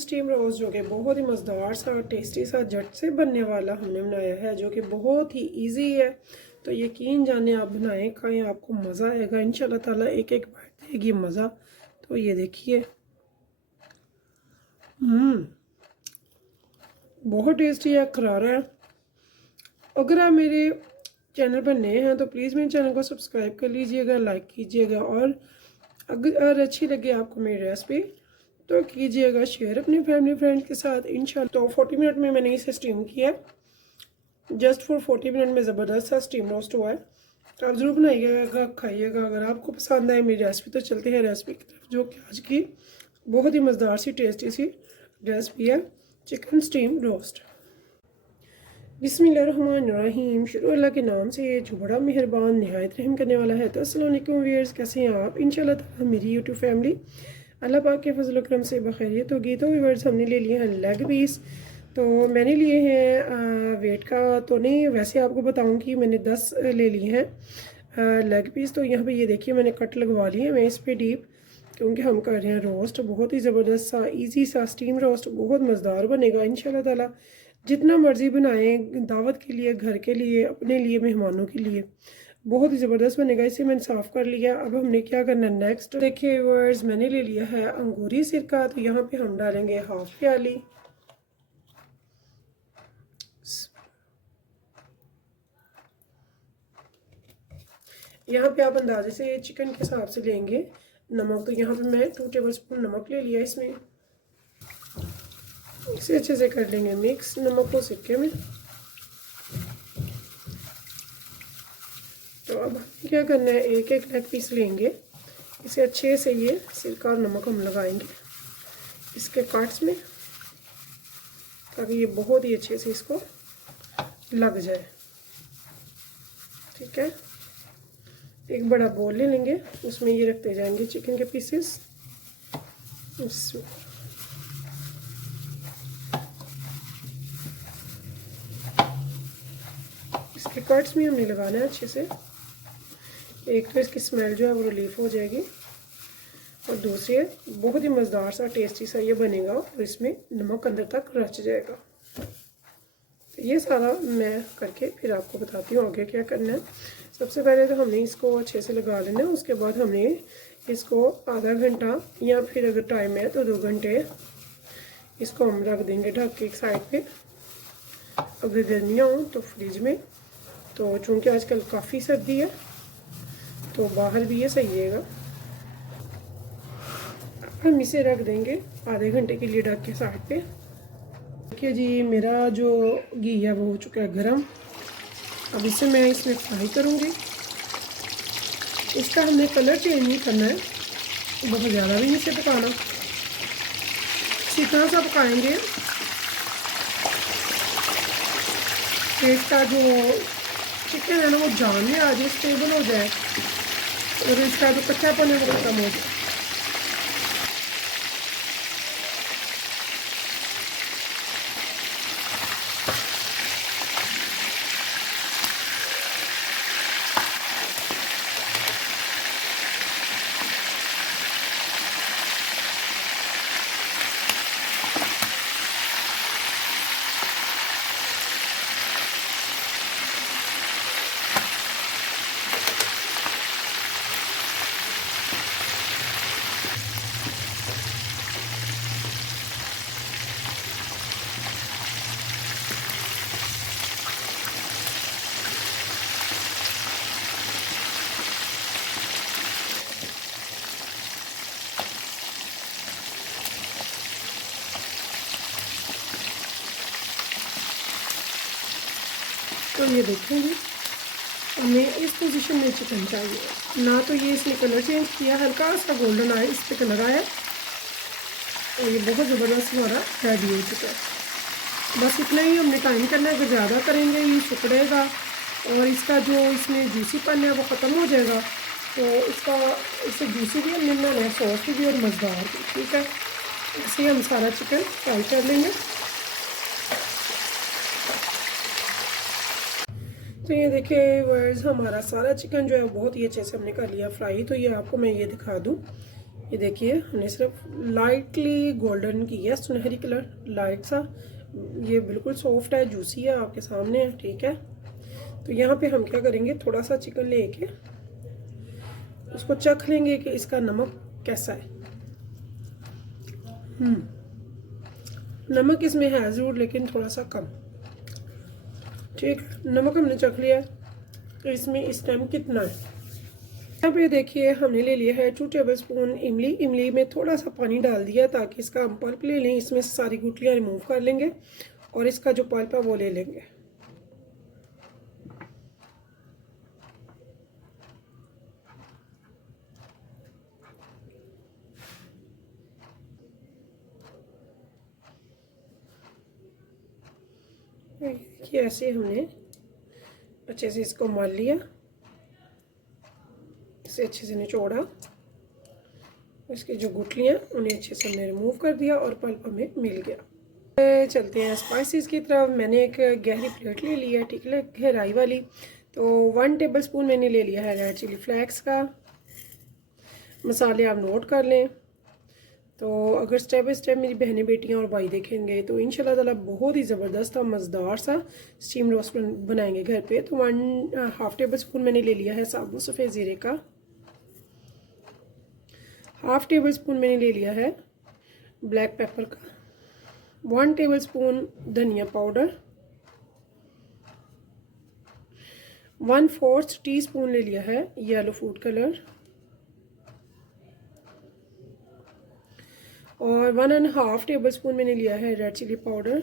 Steam roast जो कि बहुत ही मज़ेदार सा टेस्टी सा झट से बनने वाला हमने बनाया है, जो कि बहुत ही इजी है। तो यकीन जाने आप बनाएं खाएं, आपको मज़ा आएगा इंशाल्लाह ताला। एक एक बाइट देगी मज़ा। तो ये देखिए, बहुत टेस्टी है, करारा है। अगर आप मेरे चैनल पर नए हैं तो प्लीज़ मेरे चैनल को सब्सक्राइब कर लीजिएगा, लाइक कीजिएगा, और अगर अच्छी लगे आपको मेरी रेसिपी तो कीजिएगा शेयर अपने फैमिली फ्रेंड के साथ इंशाल्लाह। तो 40 मिनट में मैंने इसे स्टीम किया, जस्ट फॉर 40 मिनट में ज़बरदस्त सा स्टीम रोस्ट हुआ है। तो आप ज़रूर बनाइएगा, खाइएगा। अगर आपको पसंद आए मेरी रेसिपी तो चलते हैं रेसिपी की तरफ, जो कि आज की बहुत ही मज़ेदार सी टेस्टी सी रेसिपी है, चिकन स्टीम रोस्ट। बिस्मिल्लाहिर्रहमानिर्रहीम, शुरू अल्लाह के नाम से जो बड़ा मेहरबान निहायत रहम करने वाला है। तो अस्सलाम वालेकुम व्यूअर्स, कैसे हैं आप? इंशाल्लाह ताला मेरी यूट्यूब फैमिली अल्लाह पाक के फजल करम से बखैरियत होगी। तो व्यूअर्स, हमने ले लिए हैं लेग पीस। तो मैंने लिए हैं वेट का तो नहीं, वैसे आपको बताऊंगी मैंने 10 ले लिए हैं लेग पीस। तो यहाँ पे ये देखिए मैंने कट लगवा लिए हैं मैं इस पर डीप, क्योंकि हम कर रहे हैं रोस्ट। बहुत ही ज़बरदस्त सा इजी सा स्टीम रोस्ट, बहुत मज़ेदार बनेगा इंशाल्लाह ताला। जितना मर्ज़ी बनाएं, दावत के लिए, घर के लिए, अपने लिए, मेहमानों के लिए, बहुत ही ज़बरदस्त बनेगा। इसे मैंने साफ़ कर लिया। अब हमने क्या करना है नेक्स्ट, देखिए व्यूअर्स, मैंने ले लिया है अंगूरी सिरका। तो यहाँ पे हम डालेंगे हाफ प्याली। यहाँ पे आप अंदाजे से चिकन के हिसाब से लेंगे नमक। तो यहाँ पे मैं 2 टेबल स्पून नमक ले लिया इसमें। इसे अच्छे से कर लेंगे मिक्स नमक को सिरके में। तो अब क्या करना है, एक एक लेग पीस लेंगे, इसे अच्छे से ये सिरका और नमक हम लगाएंगे इसके काट्स में, ताकि ये बहुत ही अच्छे से इसको लग जाए। ठीक है, एक बड़ा बोल ले लेंगे, उसमें ये रखते जाएंगे चिकन के पीसेस। इसके कट्स में हमने लगाना है अच्छे से। एक तो इसकी स्मेल जो है वो रिलीफ हो जाएगी, और दूसरे बहुत ही मज़ेदार सा टेस्टी सा ये बनेगा, और इसमें नमक अंदर तक रच जाएगा। तो ये सारा मैं करके फिर आपको बताती हूँ आगे क्या करना है। सबसे पहले तो हमने इसको अच्छे से लगा लेना है। उसके बाद हमने इसको आधा घंटा, या फिर अगर टाइम है तो 2 घंटे इसको हम रख देंगे ढक के एक साइड पे। अगर गर्मियाँ हों तो फ्रिज में, तो चूँकि आजकल काफ़ी सर्दी है तो बाहर भी ये सही रहेगा। हम इसे रख देंगे आधे घंटे के लिए ढक के साइड पे। देखिए जी, मेरा जो घी है वो हो चुका है गरम। अब इसे मैं इसमें फ्राई करूँगी। इसका हमने कलर चेंज नहीं करना है, बहुत ज़्यादा भी नहीं इसे पकाना, इसी तरह सा पकाएंगे कि इसका जो चिकन है ना वो जान में आ जाए, स्टेबल हो जाए, और इसका जो कच्चापन है वो खत्म हो जाए। तो ये देखेंगे हमें इस पोजीशन में चिकन चाहिए ना। तो ये इसने कलर चेंज किया, हल्का सा गोल्डन आया, इस पर कलर आया, और ये बहुत ज़बरदस्त हमारा रेडी हो चुका है। बस इतना ही हमने टाइम करना है। अगर ज़्यादा करेंगे ये सिकुड़ेगा, और इसका जो इसमें जूसीपन है वो ख़त्म हो जाएगा। तो इससे जूसी भी हमने बनाना है, सॉस भी और मज़ेदार भी। ठीक है, इसे हम सारा चिकन फ्राई कर लेंगे। तो ये देखिए वर्स, हमारा सारा चिकन जो है बहुत ही अच्छे से हमने कर लिया फ्राई। तो ये आपको मैं ये दिखा दूँ, ये देखिए हमने सिर्फ लाइटली गोल्डन किया, सुनहरी कलर लाइट सा। ये बिल्कुल सॉफ्ट है, जूसी है, आपके सामने है, ठीक है। तो यहाँ पे हम क्या करेंगे, थोड़ा सा चिकन लेके उसको चख लेंगे कि इसका नमक कैसा है। नमक इसमें है ज़रूर, लेकिन थोड़ा सा कम, ठीक। नमक हमने चख लिया, तो इसमें इस टाइम कितना है। यहाँ पे देखिए हमने ले लिया है 2 टेबलस्पून इमली। इमली में थोड़ा सा पानी डाल दिया ताकि इसका हम पल्प ले लें, इसमें से सारी गुठलियाँ रिमूव कर लेंगे और इसका जो पल्प है वो ले लेंगे। देखिए ऐसे हमने अच्छे से इसको मार लिया, इसे अच्छे से निचोड़ा, इसकी जो गुठलियाँ उन्हें अच्छे से हमने रिमूव कर दिया और पल्प हमें मिल गया। चलते हैं स्पाइसेस की तरफ। मैंने एक गहरी प्लेट ले ली है, ठीक है, गहराई वाली। तो 1 टेबलस्पून मैंने ले लिया है रेड चिली फ्लेक्स का। मसाले आप नोट कर लें। तो अगर स्टेप बाई स्टेप मेरी बहनें बेटियां और भाई देखेंगे तो इंशाल्लाह ताला बहुत ही ज़बरदस्त और मज़ेदार सा स्टीम रोस्ट बनाएंगे घर पे। तो 1/2 टेबलस्पून मैंने ले लिया है साबुत सफ़ेद ज़ीरे का। 1/2 टेबलस्पून मैंने ले लिया है ब्लैक पेपर का। 1 टेबलस्पून धनिया पाउडर। 1/4 टीस्पून ले लिया है येलो फूड कलर और 1.5 टेबलस्पून मैंने लिया है रेड चिली पाउडर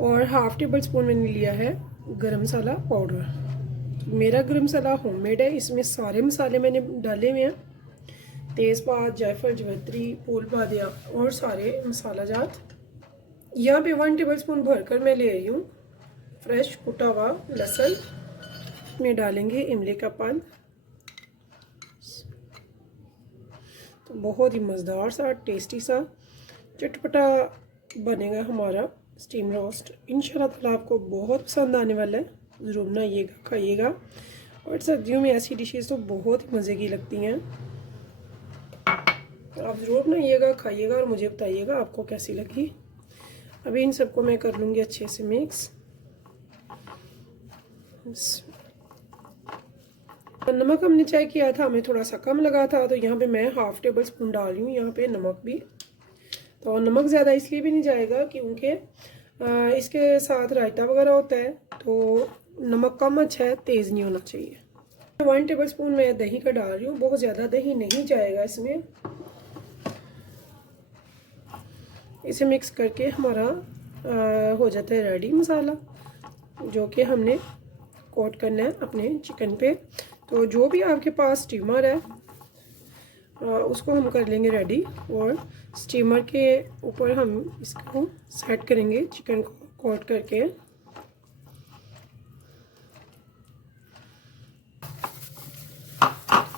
और 1/2 टेबलस्पून मैंने लिया है गरम मसाला पाउडर। मेरा गरम मसाला होममेड है, इसमें सारे मसाले मैंने डाले हुए हैं, तेज़पात, जायफल, जवित्री, फूल बादिया और सारे मसाला जात। यहाँ पे 1 टेबलस्पून भरकर मैं ले रही हूँ फ्रेश कुटा हुआ लहसुन। में डालेंगे इमली का पल्प। तो बहुत ही मज़ेदार सा, टेस्टी सा, चटपटा बनेगा हमारा स्टीम रोस्ट। इंशाल्लाह ताला आपको बहुत पसंद आने वाला है, ज़रूर बनाइएगा, खाइएगा। और सर्दियों में ऐसी डिशेस तो बहुत ही मज़े की लगती हैं। तो आप ज़रूर बनाइएगा, खाइएगा और मुझे बताइएगा आपको कैसी लगी। अभी इन सबको मैं कर लूँगी अच्छे से मिक्स। नमक हमने चेक किया था, हमें थोड़ा सा कम लगा था, तो यहाँ पे मैं 1/2 टेबलस्पून डाल रही हूँ यहाँ पे नमक भी। तो नमक ज़्यादा इसलिए भी नहीं जाएगा क्योंकि इसके साथ रायता वगैरह होता है, तो नमक कम अच्छा है, तेज़ नहीं होना चाहिए। 1 टेबलस्पून मैं दही का डाल रही हूँ, बहुत ज़्यादा दही नहीं जाएगा इसमें। इसे मिक्स करके हमारा हो जाता है रेडी मसाला, जो कि हमने कोट करना है अपने चिकन पे। तो जो भी आपके पास स्टीमर है उसको हम कर लेंगे रेडी और स्टीमर के ऊपर हम इसको सेट करेंगे चिकन को कोट करके।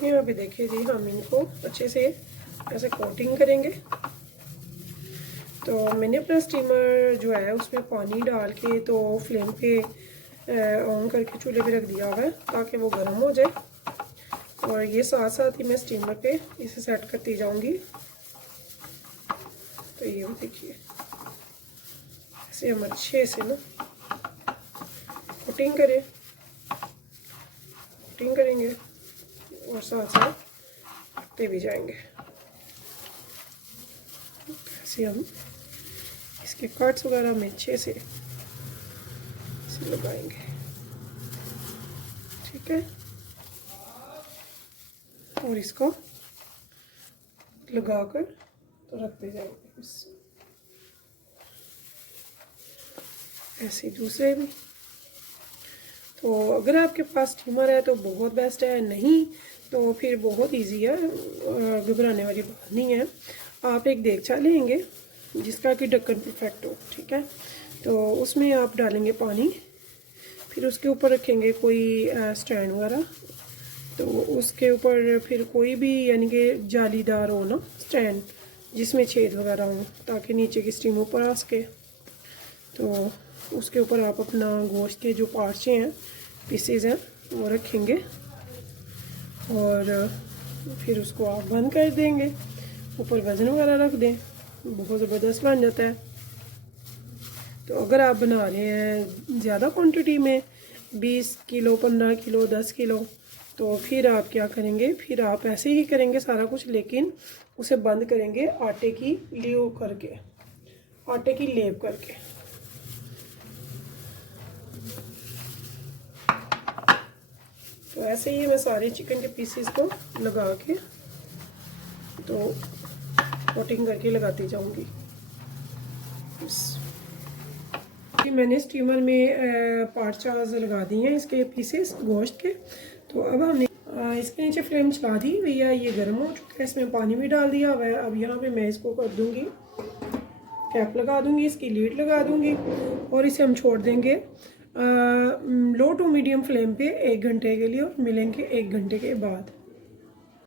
यहाँ पे देखिए जी, हम इनको अच्छे से ऐसे कोटिंग करेंगे। तो मैंने अपना स्टीमर जो है उसमें पानी डाल के तो फ्लेम पे ऑन करके चूल्हे पे रख दिया हुआ है ताकि वो गर्म हो जाए। और ये साथ साथ ही मैं स्टीमर पे इसे सेट करती जाऊंगी। तो ये देखिए ऐसे हम अच्छे से ना कोटिंग करेंगे और साथ साथ करते भी जाएंगे। ऐसे हम इसके कट्स वगैरह में अच्छे से लगाएंगे, ठीक है। और इसको लगाकर तो रखते जाएंगे बस। ऐसे दूसरे भी। तो अगर आपके पास स्टीमर है तो बहुत बेस्ट है, नहीं तो फिर बहुत इजी है, घबराने वाली बात नहीं है। आप एक देगचा लेंगे जिसका कि ढक्कन परफेक्ट हो, ठीक है। तो उसमें आप डालेंगे पानी, फिर उसके ऊपर रखेंगे कोई स्टैंड वगैरह। तो उसके ऊपर फिर कोई भी यानी कि जालीदार हो ना स्टैंड जिसमें छेद वगैरह हो ताकि नीचे की स्टीम ऊपर आ सके। तो उसके ऊपर आप अपना गोश्त के जो पार्चे हैं, पीसेज हैं, वो रखेंगे और फिर उसको आप बंद कर देंगे, ऊपर वज़न वगैरह रख दें, बहुत ज़बरदस्त बन जाता है। तो अगर आप बना रहे हैं ज़्यादा क्वांटिटी में 20 किलो 15 किलो 10 किलो, तो फिर आप क्या करेंगे, फिर आप ऐसे ही करेंगे सारा कुछ, लेकिन उसे बंद करेंगे आटे की लीव करके, आटे की लेप करके। तो ऐसे ही मैं सारे चिकन के पीसेस को लगा के तो कोटिंग करके लगाती जाऊंगी। मैंने स्टीमर में 5 लगा दी हैं इसके पीसेस गोश्त के। तो अब हमने इसके नीचे फ्लेम चला दी भैया, ये गर्म हो चुका है, इसमें पानी भी डाल दिया हुआ है। अब यहाँ पे मैं इसको कर दूंगी, कैप लगा दूंगी, इसकी लीड लगा दूंगी और इसे हम छोड़ देंगे लो टू मीडियम फ्लेम पे 1 घंटे के लिए, और मिलेंगे 1 घंटे के बाद।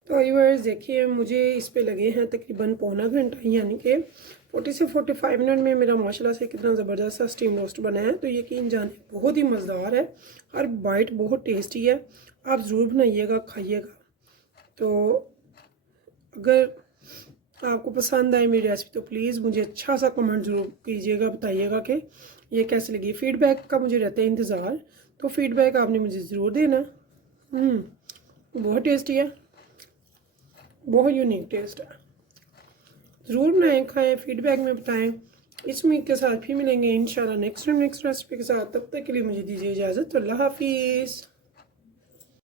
तो व्यूअर्स देखिए, मुझे इस पे लगे हैं तकरीबन पौना घंटा, यानी कि 40 से 45 मिनट में मेरा माशाल्लाह से कितना ज़बरदस्त सा स्टीम रोस्ट बना है। तो यकीन जाने बहुत ही मज़ेदार है, हर बाइट बहुत टेस्टी है। आप ज़रूर बनाइएगा, खाइएगा। तो अगर आपको पसंद आए मेरी रेसिपी तो प्लीज़ मुझे अच्छा सा कमेंट ज़रूर कीजिएगा, बताइएगा कि ये कैसे लगी। फीडबैक का मुझे रहता है इंतज़ार, तो फीडबैक आपने मुझे ज़रूर देना। बहुत टेस्टी है, बहुत यूनिक टेस्ट है। ज़रूर बनाएं, खाएं, फीडबैक में बताएं। इस मीट के साथ फिर मिलेंगे इंशाल्लाह नेक्स्ट रेसिपी के साथ। तब तक के लिए मुझे दीजिए इजाज़त। अल्लाह हाफिज़।